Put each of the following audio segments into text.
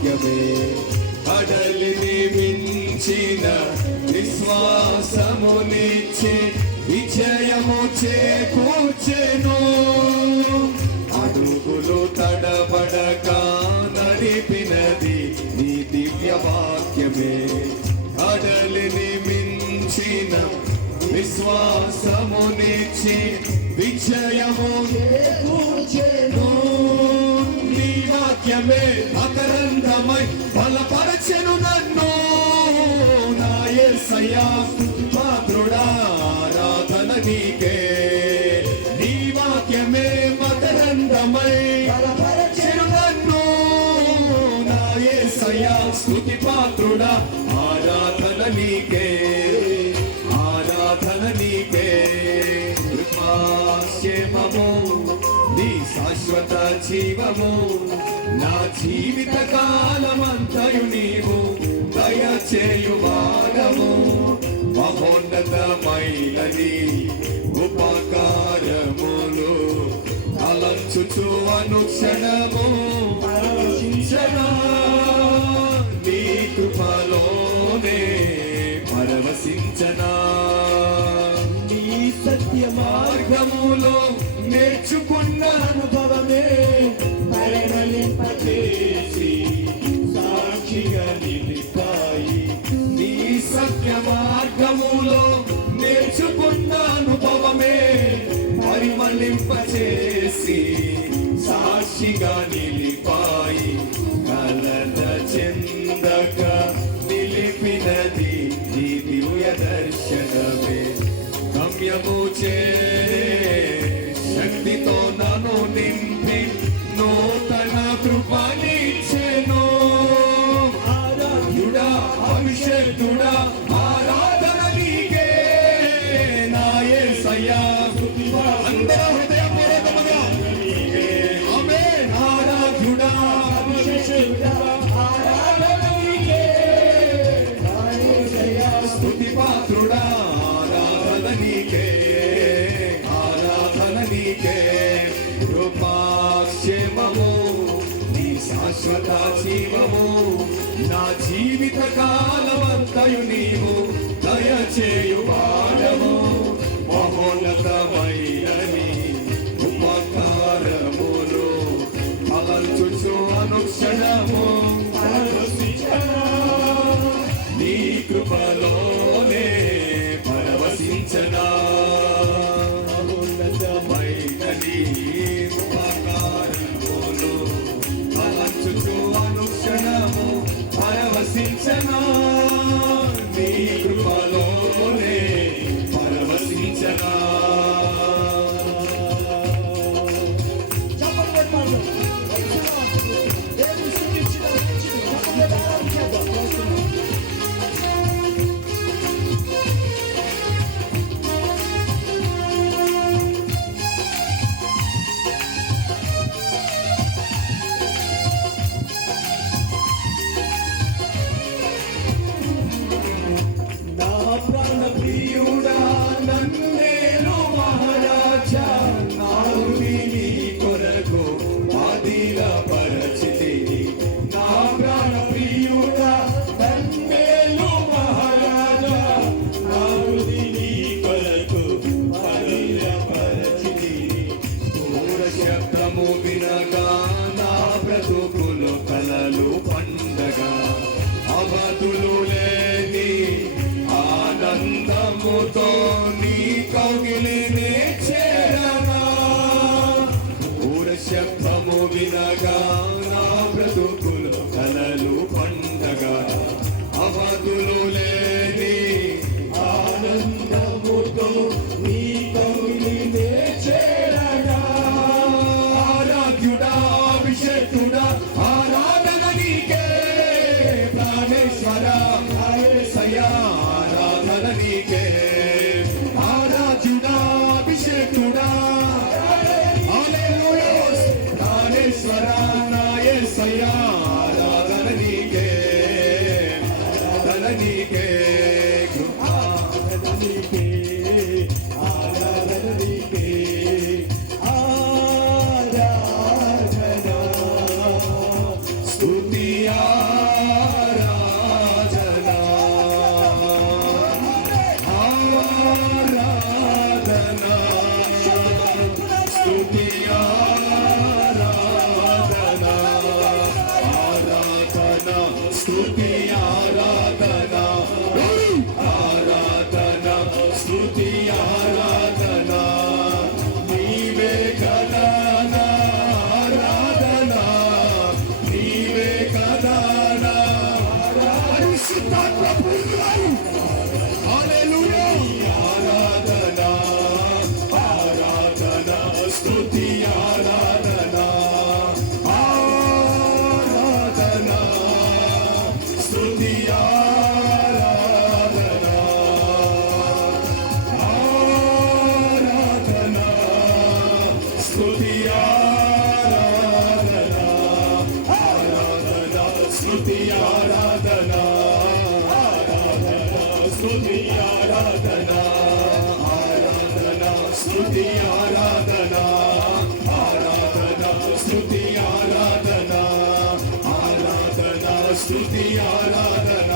వాక్యమే కడలిని మించిన విశ్వాసమునిచ్చి విజయము చేకూర్చెను. అడుగులు తడబడక నడిపినది నీ దివ్య వాక్యమే కడలిని మించిన విశ్వాసమునిచ్చి విజయము చేకూర్చెను. నీ వాక్యమే అకరంధమై బలపరచెను నన్ను. నా యేసయ్యా పాత్రుడా ఆరాధన నీకే. నీ వాక్యమే మకరంధమై బలపరచెను నన్ను. నా యేసయ్యా స్తుతి పాత్రుడా ఆరాధన నీకే. ఆరాధన నీకే. కృపాక్షేమము నీ శాశ్వత జీవము నా జీవిత కాలమంతయు నీవు దయచేయువాడము. మహోన్నతమైనది ఉపకారములు అలంచుచు అనుక్షణము పరవశించనా. నీ కృపలోనే పరవశించనా. నీ సత్య మార్గములో నేర్చుకున్న అనుభవమే పరిమళింపచేసి సాక్షిగా నిలిపాయి. నీ సత్య మార్గములో నేర్చుకున్న అనుభవమే పరిమళింపచేసి సాక్షిగా నిలిపాయి. కలత చెందక నిలిపినది నీ దివ్య దర్శనమే. గమ్యము చే శక్తితో నన్ను నింపి నూతన కృపనిచ్చెను. ఆరాధ్యుడా అభిషేకుడా ఆరాధన నీకే. నా యేసయ్యా అందరూ హృదయపూర్వకముగా ఆమేన్. ఆరాధ్యుడా అభిషేకుడా ఆరాధన నీకే. నా యేసయ్యా స్తుతి పాత్రుడా ఆరాధన నీకే. కృపాక్షేమము నీ శాశ్వత జీవము నా జీవిత కాలమంతయు నీవు దయచేయువాడము. మహోన్నతమైనని ఉపకారములు అలంచుచు అనుక్షణము పరవశించనా. నీ కృపలోనే పరవశించనా. ఉపకారములు అలంచుచు అనుక్షణము పరవశించనా. నీ కృపలోనే పరవశించనా. ప్రియుడా నన్నేలు మహారాజా నారుని నీ కొరకు ఆదిల పరిచితిని. నా ప్రాణ ప్రియుడా నన్నేలు మహారాజా నారుని నీ కొరకు ఆదిల పరిచితిని. దూర శబ్దము వినగా నా బ్రతుకులు కలలు పండగా అవధులు లేని ఆనందముతో నీ కౌగిలిని చేరనా. ఊర శబ్దము వినగా నా బ్రతుకులు కలలు పండగా అవధులు లేని ఆనందముతో నీ కౌగిలిని చేరనా. ఆరాధ్యుడా అభిషేకుడా ఆరాధన నీకే. ప్రాణేశ్వర యేసయ్యా ఆరాధన నీకే. ఆరాధ్యుడా అభిషేకుడా హల్లెలూయా. ప్రాణేశ్వర నా యేసయ్యా ఆరాధన నీకే. ఆరాధన నీకే. ఆరాధన నీకే. ఆరాధన నీకే. ఆరాధన స్తుతి స్తుతి ఆరాధన ఆరాధన స్తుతి ఆరాధన నీవే కదా నా ఆరాధన నీవే కదా నా పరిశుద్ధాత్మ పూర్ణులై హల్లెలూయా ఆరాధన ఆరాధన స్తుతి ఆరాధన ఆరాధన స్తుతి ఆరాధన ఆరాధన స్తుతి ఆరాధన ఆరాధన స్తుతి ఆరాధన ఆరాధన స్తుతి ఆరాధన ఆరాధన స్తుతి ఆరాధన ఆరాధన స్తుతి ఆరాధన ఆరాధన స్తుతి ఆరాధన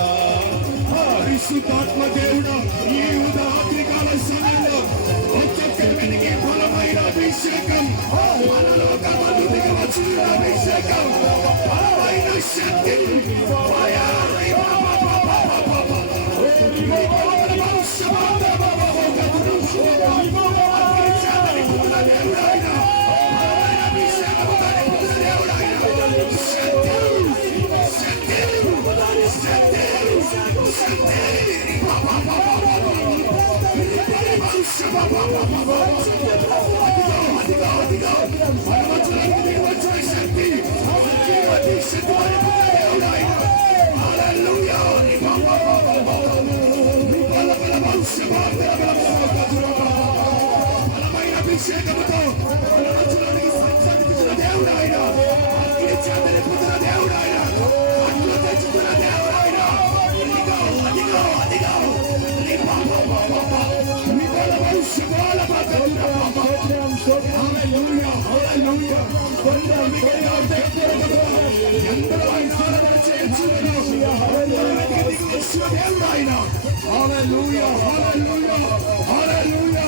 పరిశుద్ధాత్మ దేవుడు ఈ ఉదాత్రికాల సమయంలో ఒక్కొక్కరి వెనకే బలమైన అభిషేకం మనలో కమలుడిగా వచ్చిన అభిషేకం బలమైన శక్తి బలమైన అభిషేకముతో మన మధ్యలోనికి సంచరించిన దేవుడు ఆయన అగ్ని చేత నింపుతున్న దేవుడు ఆయన అగ్ని తెచ్చుతున్న దేవుడు ఆయన అదిగో అదిగో అదిగో నీ పాప నీ బల భవిష్యవాల హల్లెలూయా హల్లెలూయా ఎందరో ఆయన చేయించును దేవుడు ఆయన హల్లెలూయా హల్లెలూయా హల్లెలూయా హల్లెలూయా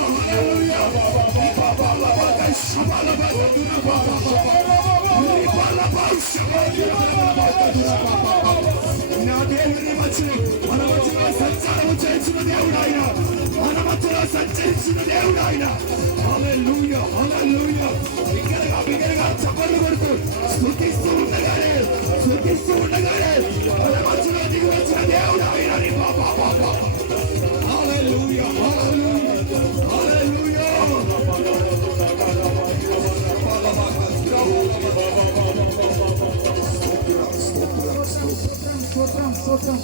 నా దేవుని మధ్యలో మన మధ్యలో సంచారం చేసిన దేవుడు ఆయన మన మధ్యలో సంచరించిన దేవుడు ఆయన హల్లెలూయా హల్లెలూయా బిగ్గరగా చప్పట్లు కొడుతూ స్తుతిస్తూ ఉండగానే మన మధ్యలో దిగి వచ్చిన దేవుడు ఆయన హల్లెలూయా హల్లెలూయా హల్లెలూయా స్తోత్రం